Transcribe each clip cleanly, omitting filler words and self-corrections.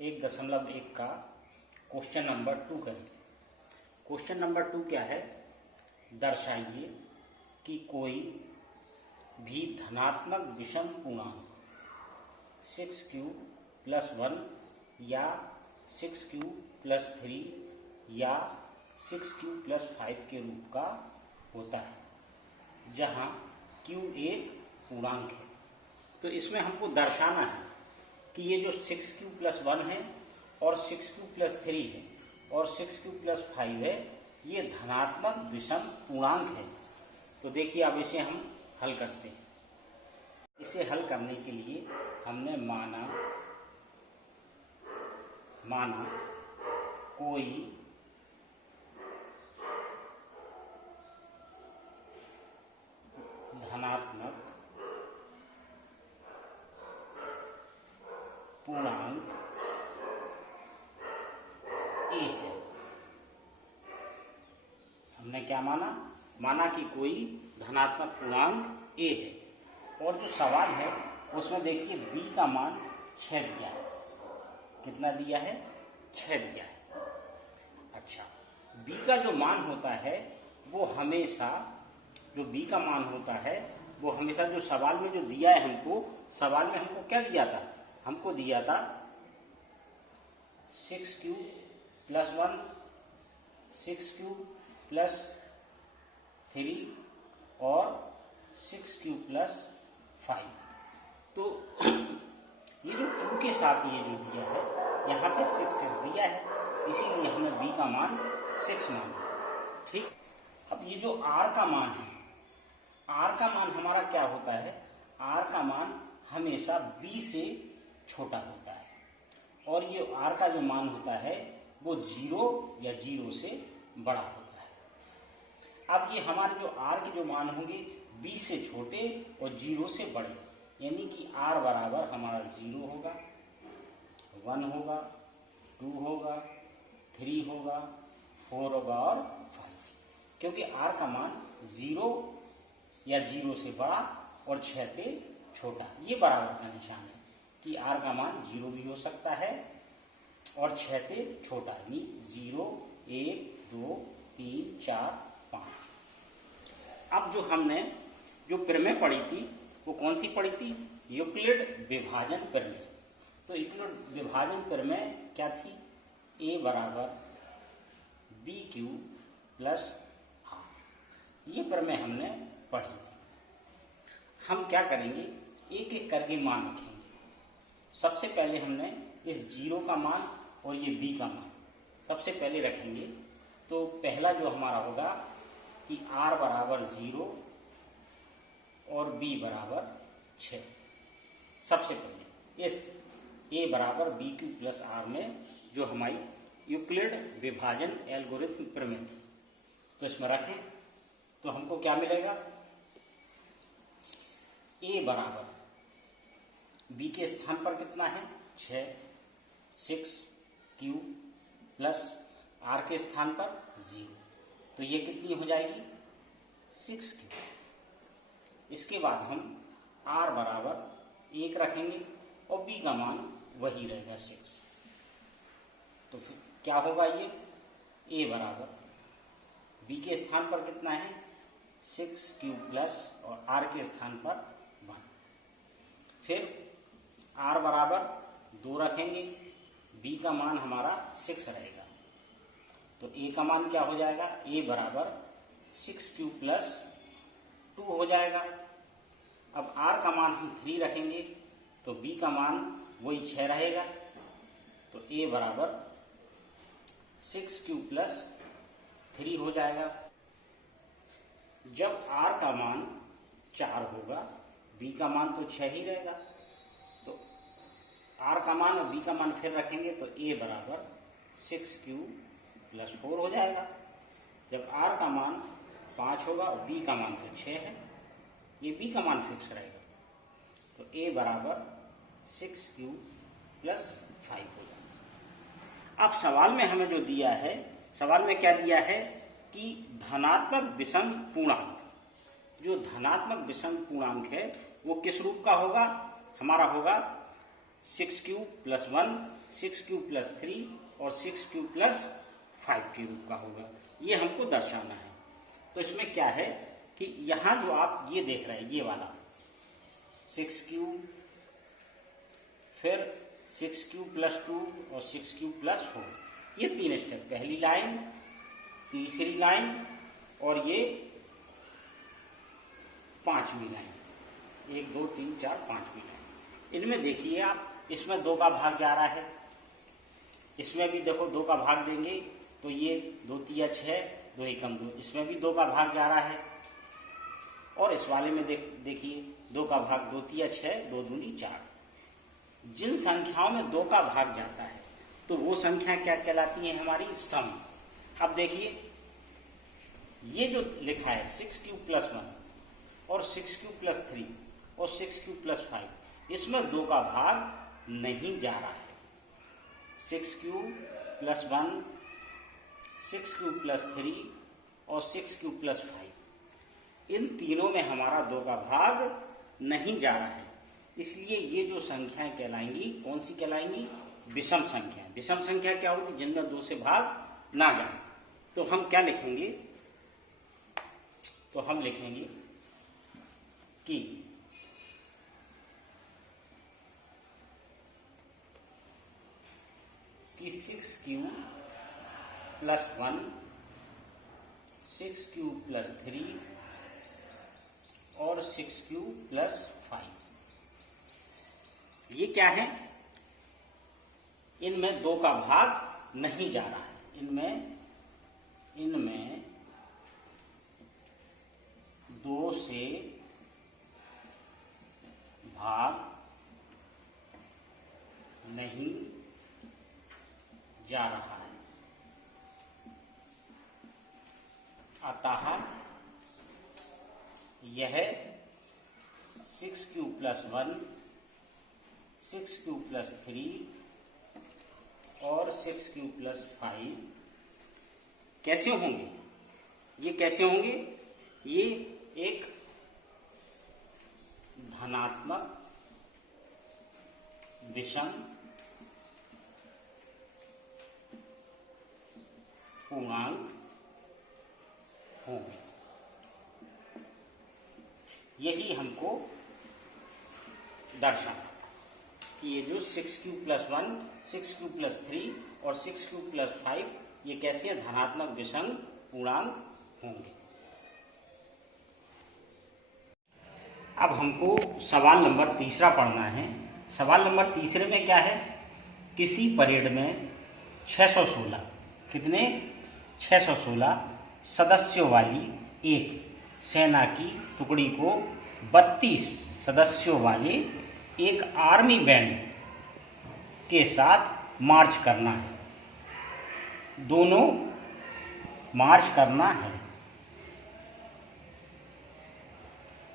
1.1 का question number 2 करेंगे। Question number 2 क्या है? दर्शाइए कि कोई भी धनात्मक विषम पूर्णांक 6q + 1 या 6q + 3 या 6q + 5 के रूप का होता है, जहाँ q एक पूर्णांक है। तो इसमें हमको दर्शाना है कि ये जो 6q + 1 है और 6q + 3 है और 6q + 5 है, ये धनात्मक विषम पूर्णांक है। तो देखिए अब इसे हम हल करते हैं। इसे हल करने के लिए हमने माना कोई धनात्मक पूर्णांक ए है। हमने क्या माना कि कोई धनात्मक पूर्णांक ए है। और जो सवाल है उसमें देखिए b का मान 6 दिया है। कितना दिया है? 6 दिया है। अच्छा, b का जो मान होता है वो हमेशा जो सवाल में जो दिया है सवाल में हमको क्या दिया था? हमको दिया था 6q + 1, 6q + 3 और 6q + 5। तो ये जो q के साथ ये जो दिया है, यहाँ पे 6 दिया है, इसीलिए हमने b का मान 6 माना। ठीक। अब ये जो r का मान है, r का मान हमारा क्या होता है? r का मान हमेशा b से छोटा होता है और ये r का जो मान होता है वो 0 या 0 से बड़ा होता है। अब ये हमारे जो r के जो मान होंगे b से छोटे और 0 से बड़े, यानी कि r बराबर हमारा 0 होगा, 1 होगा, 2 होगा, 3 होगा, 4 होगा और 5, क्योंकि r का मान 0 या 0 से बड़ा और 6 से छोटा। ये बराबर का निशान है कि r का मान 0 भी हो सकता है और 6 से छोटा, यानी 0, 1, 2, 3, 4, 5। अब जो हमने जो प्रमेय पढ़ी थी वो कौन सी पढ़ी थी? यूक्लिड विभाजन प्रमेय। तो यूक्लिड विभाजन प्रमेय क्या थी? a बराबर bq + r। ये प्रमेय हमने पढ़ी थी। हम क्या करेंगे? एक एक करके मान रखेंगे। सबसे पहले हमने इस 0 का मान और ये b का मान सबसे पहले रखेंगे। तो पहला जो हमारा होगा कि r बराबर 0 और b बराबर 6। सबसे पहले इस a बराबर bq + r में जो हमारी यूक्लिड विभाजन एल्गोरिथम प्रमेय थी, तो इसमें रखें तो हमको क्या मिलेगा? a बराबर b के स्थान पर कितना है? 6q + r के स्थान पर 0, तो ये कितनी हो जाएगी? 6q। इसके बाद हम r बराबर 1 रखेंगे और b का मान वही रहेगा 6। तो फिर क्या होगा? ये a बराबर b के स्थान पर कितना है? 6q + और r के स्थान पर 1। फिर r बराबर 2 रखेंगे, b का मान हमारा 6 रहेगा, तो a का मान क्या हो जाएगा? a बराबर 6q + 2 हो जाएगा। अब r का मान हम 3 रखेंगे तो b का मान वही 6 रहेगा, तो a बराबर 6q + 3 हो जाएगा। जब r का मान 4 होगा, b का मान तो 6 ही रहेगा, तो r का मान और b का मान फिर रखेंगे तो a बराबर 6q + 4 हो जाएगा। जब r का मान 5 होगा और b का मान तो 6 है, ये b का मान फिक्स रहेगा, तो a बराबर 6q + 5 होगा। अब सवाल में हमें जो दिया है, सवाल में क्या दिया है कि धनात्मक विषम पूर्णांक, जो धनात्मक विषम पूर्णांक है वो किस रूप का होगा? हमारा होगा 6 क्यूब प्लस 1, 6 क्यूब प्लस 3 और 6 क्यूब प्लस 5 के रूप का होगा। ये हमको दर्शाना है। तो इसमें क्या है कि यहां जो आप ये देख रहे हैं, ये वाला 6 क्यूब, फिर 6 क्यूब प्लस 2 और 6 क्यूब प्लस 4, ये 3 स्टेप, पहली लाइन, तीसरी लाइन और ये 5वीं लाइन, 1 2 3 4 5वीं लाइन। इनमें देखिए आप, इसमें 2 का भाग जा रहा है, इसमें भी देखो 2 का भाग देंगे तो ये 2 3 6, 2 एकम 2, इसमें भी 2 का भाग जा रहा है। और इस वाले में देखिए 2 का भाग 2 3 6, 2 दूनी 4। जिन संख्याओं में 2 का भाग जाता है तो वो संख्या क्या कहलाती है? हमारी सम। अब देखिए ये जो लिखा है 6 क्यूब प्लस 1 और 6 क्यूब प्लस 3 और 6 क्यूब प्लस 5, इसमें 2 का भाग नहीं जा रहा है। 6 क्यूब प्लस 1, 6 क्यूब प्लस 3 और 6 क्यूब प्लस 5, इन तीनों में हमारा 2 का भाग नहीं जा रहा है। इसलिए ये जो संख्याएं कहलाएंगी, कौन सी कहलाएंगी? विषम संख्या। विषम संख्या क्या होती? जिनमें 2 से भाग ना जाए। तो हम क्या लिखेंगे? तो हम लिखेंगे कि कि 6 क्यूब प्लस 1, 6 क्यूब प्लस 3 और 6 क्यूब प्लस 5, ये क्या है? इनमें 2 का भाग नहीं जा रहा है। इनमें 2 से भाग नहीं जा रहा है, अतः यह 6 क्यूब प्लस 1, 6 क्यूब प्लस 3 और 6 क्यूब प्लस 5 कैसे होंगे? ये कैसे होंगे? ये एक धनात्मक विषम पूर्णांक होंगे। यही हमको दर्शाना कि ये जो 6 क्यूब प्लस 1, 6 क्यूब प्लस 3 और 6 क्यूब प्लस 5, ये कैसे धनात्मक विषम पूर्णांक होंगे। अब हमको सवाल नंबर 3 पढ़ना है। सवाल नंबर 3 में क्या है? किसी परेड में 616, कितने? 616 सदस्यों वाली एक सेना की टुकड़ी को 32 सदस्यों वाले एक आर्मी बैंड के साथ मार्च करना है। दोनों मार्च करना है।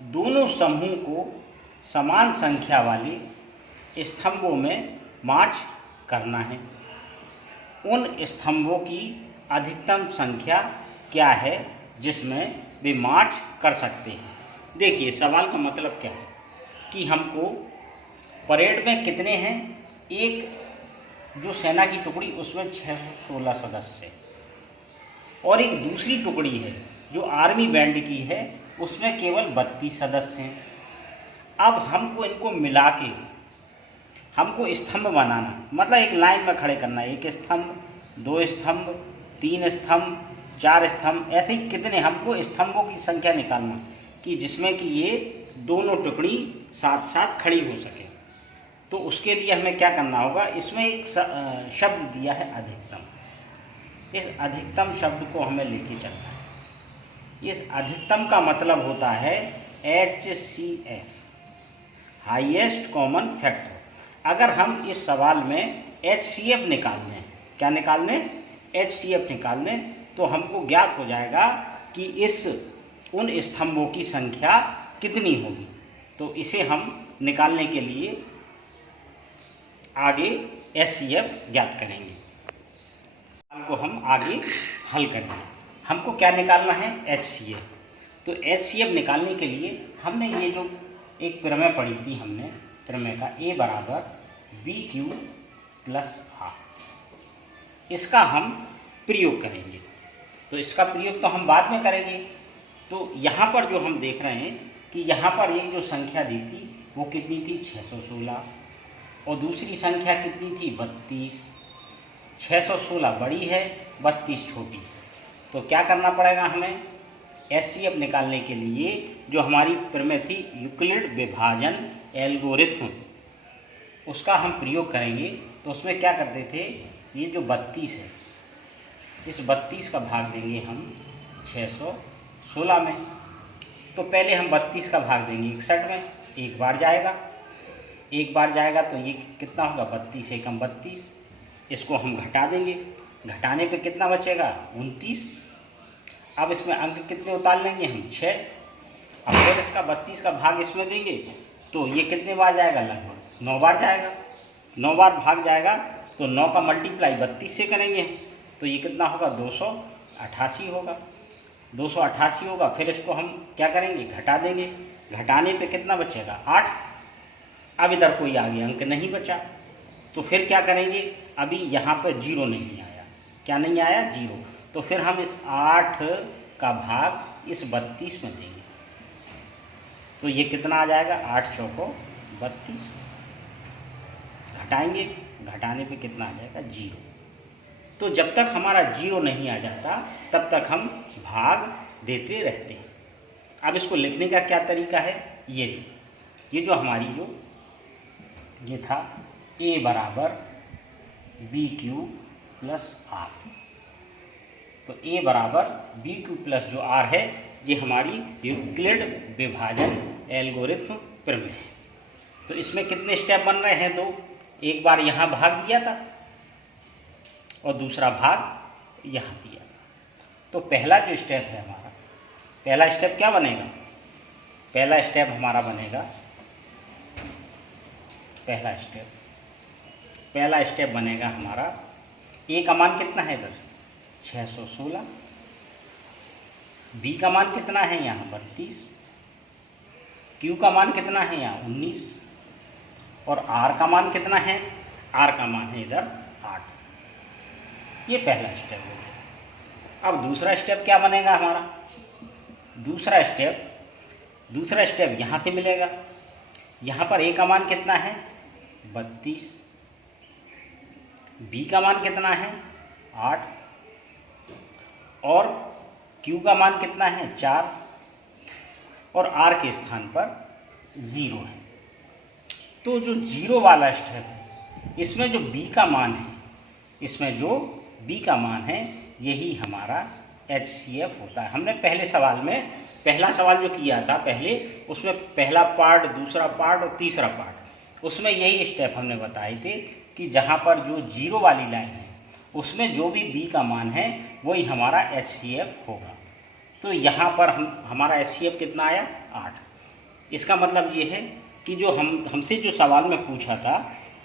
दोनों समूह को समान संख्या वाले स्तंभों में मार्च करना है। उन स्तंभों की अधिकतम संख्या क्या है जिसमें वे मार्च कर सकते हैं? देखिए सवाल का मतलब क्या है कि हमको परेड में कितने हैं? एक जो सेना की टुकड़ी उसमें 616 सदस्य और एक दूसरी टुकड़ी है जो आर्मी बैंड की है, उसमें केवल 32 सदस्य हैं। अब हमको इनको मिला के हमको स्तंभ बनाना, मतलब एक लाइन में खड़े करना। एक स्तंभ, 2 स्तंभ, 3 स्तंभ, 4 स्तंभ, ऐसे ही कितने हमको स्तंभों की संख्या निकालना कि जिसमें कि ये दोनों टुकड़ी साथ साथ खड़ी हो सके। तो उसके लिए हमें क्या करना होगा? इसमें एक शब्द दिया है अधिकतम। इस अधिकतम शब्द को हमें लेके चलना है। इस अधिकतम का मतलब होता है HCF, हाईएस्ट कॉमन फैक्टर। अगर हम इस सवाल में HCF निकाल लें, क्या निकाल लें? HCF निकाल लें, तो हमको ज्ञात हो जाएगा कि उन स्तंभों की संख्या कितनी होगी। तो इसे हम निकालने के लिए आगे HCF ज्ञात करेंगे। सवाल को हम आगे हल करेंगे। हमको क्या निकालना है? HCF। तो HCF निकालने के लिए हमने ये जो एक प्रमेय पढ़ी थी, हमने प्रमेय का A बराबर बी क्यू प्लस आर। इसका हम प्रयोग करेंगे। तो इसका प्रयोग तो हम बाद में करेंगे। तो यहाँ पर जो हम देख रहे हैं कि यहाँ पर एक जो संख्या दी थी वो कितनी थी 616, और दूसरी संख्या कितनी थी 32। 616 बड़ी है, 32 छोटी। तो क्या करना पड़ेगा हमें, एचसीएफ निकालने के लिए जो हमारी प्रमेय थी यूक्लिड विभाजन एल्गोरिथ्म, उसका हम प्रयोग करेंगे। तो उसमें क्या करते थे, ये जो 32 है, इस 32 का भाग देंगे हम 616 में। तो पहले हम 32 का भाग देंगे 61 में, एक बार जाएगा तो ये कितना होगा 32 एकम 32। इसको हम घटा देंगे, घटाने पे कितना बचेगा 29। अब इसमें अंक कितने उतार लेंगे हम 6। अब फिर इसका 32 का भाग इसमें देंगे तो ये कितने बार जाएगा, लगभग 9 बार जाएगा। 9 बार भाग जाएगा तो 9 का मल्टीप्लाई 32 से करेंगे तो ये कितना होगा 288 होगा। 288 होगा। फिर इसको हम क्या करेंगे, घटा देंगे, घटाने पे कितना बचेगा 8। अब इधर कोई आगे अंक नहीं बचा तो फिर क्या करेंगे, अभी यहाँ पर 0 नहीं आया। क्या नहीं आया, 0। तो फिर हम इस 8 का भाग इस 32 में देंगे तो ये कितना आ जाएगा 8 चौको 32। घटाएंगे, घटाने पे कितना आ जाएगा 0। तो जब तक हमारा 0 नहीं आ जाता तब तक हम भाग देते रहते हैं। अब इसको लिखने का क्या तरीका है, ये जो हमारी ये था a बराबर बी क्यू प्लस आर। तो a बराबर बी क्यू प्लस जो आर है, ये हमारी यूक्लिड विभाजन एल्गोरिथ्म प्रमेय है। तो इसमें कितने स्टेप बन रहे हैं, 2। एक बार यहाँ भाग दिया था और दूसरा भाग यहाँ दिया था। तो पहला जो स्टेप है हमारा, पहला स्टेप क्या बनेगा, पहला स्टेप हमारा बनेगा, पहला स्टेप बनेगा हमारा, ए का मान कितना है इधर 616, बी का मान कितना है यहाँ 32, क्यू का मान कितना है यहाँ 19, और आर का मान कितना है, आर का मान है इधर 8। ये पहला स्टेप हो गया। अब दूसरा स्टेप क्या बनेगा हमारा, दूसरा स्टेप यहाँ से मिलेगा। यहाँ पर ए का मान कितना है 32, बी का मान कितना है 8, और क्यू का मान कितना है 4, और आर के स्थान पर 0 है। तो जो 0 वाला स्टेप है, इसमें जो बी का मान है, यही हमारा HCF होता है। हमने पहले सवाल में पहला सवाल जो किया था पहले, उसमें पहला पार्ट, दूसरा पार्ट और तीसरा पार्ट, उसमें यही स्टेप हमने बताए थे कि जहाँ पर जो 0 वाली लाइन है उसमें जो भी बी का मान है वही हमारा HCF होगा। तो यहाँ पर हमारा HCF कितना आया 8। इसका मतलब ये है कि जो हमसे जो सवाल में पूछा था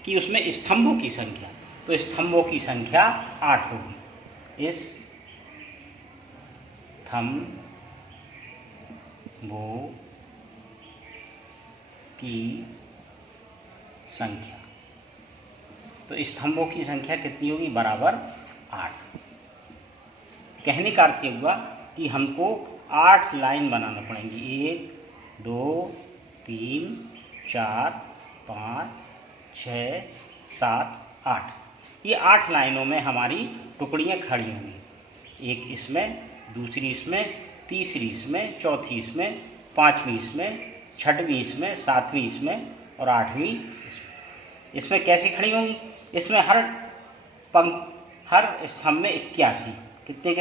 कि उसमें स्तंभों की संख्या, तो स्तंभों की संख्या 8 होगी। स्तंभों की संख्या, तो स्तंभों की संख्या कितनी होगी, बराबर 8। कहने का अर्थ ये हुआ कि हमको 8 लाइन बनाना पड़ेंगी, 1 2 3 4 5 6 7 8। ये 8 लाइनों में हमारी टुकड़ियाँ खड़ी होंगी, एक इसमें, दूसरी इसमें, तीसरी इसमें, चौथी इसमें, पाँचवीं इसमें, छठवीं इसमें, सातवीं इसमें और आठवीं इसमें। इसमें कैसी खड़ी होंगी, इसमें हर स्तंभ में 81, कितने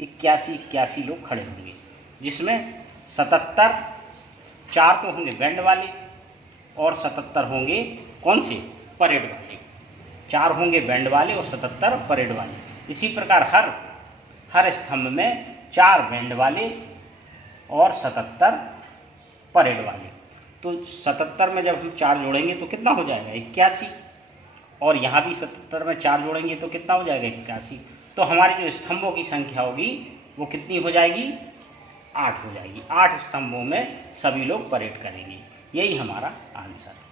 81 लोग खड़े होंगे, जिसमें 77 4 तो होंगे बैंड वाले और 77 होंगे कौन से, परेड वाले। 4 होंगे बैंड वाले और 77 परेड वाले। इसी प्रकार हर स्तंभ में 4 बैंड वाले और 77 परेड वाले। तो 77 में जब हम 4 जोड़ेंगे तो कितना हो जाएगा 81, और यहाँ भी 77 में 4 जोड़ेंगे तो कितना हो जाएगा 81। तो हमारी जो स्तंभों की संख्या होगी वो कितनी हो जाएगी, 8 हो जाएगी। 8 स्तंभों में सभी लोग परेड करेंगे। यही हमारा आंसर है।